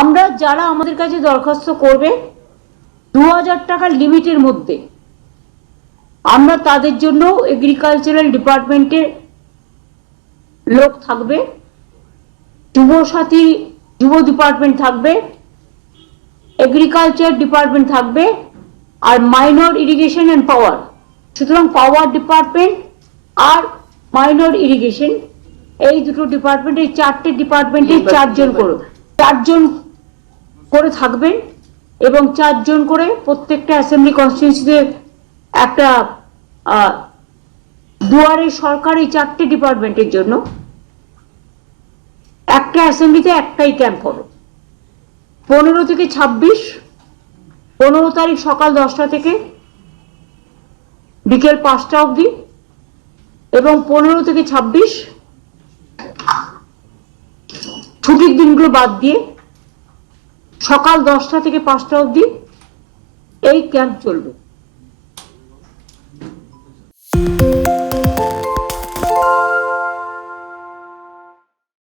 আমরা যারা আমাদের কাছে দরখাস্ত করবে 2000 টাকার লিমিটের মধ্যে আমরা তাদের জন্য এগ্রিকালচারাল ডিপার্টমেন্টের লোক থাকবে, যুবসাথী যুব ডিপার্টমেন্ট থাকবে, এগ্রিকালচার ডিপার্টমেন্ট থাকবে, আর মাইনর ইরিগেশন এন্ড পাওয়ার। সুতরাং পাওয়ার ডিপার্টমেন্ট আর মাইনর ইরিগেশন এই দুটো ডিপার্টমেন্ট, এই চারটে ডিপার্টমেন্টে চারজন করে থাকবেন এবং 4 জন করে প্রত্যেকটা অ্যাসেম্বলি কনস্টিটিউয়েন্সিতে একটা দুয়ারে সরকার এই 4টে ডিপার্টমেন্টের জন্য একটা অ্যাসেম্বলিতে একটাই ক্যাম্প হবে। 15 থেকে 26, 15 তারিখ সকাল 10টা থেকে বিকেল 5টা অবধি এবং 15 থেকে 26 ছুটির দিনগুলো বাদ দিয়ে সকাল 10টা থেকে 5টা অবধি এই ক্যাম্প চলবে।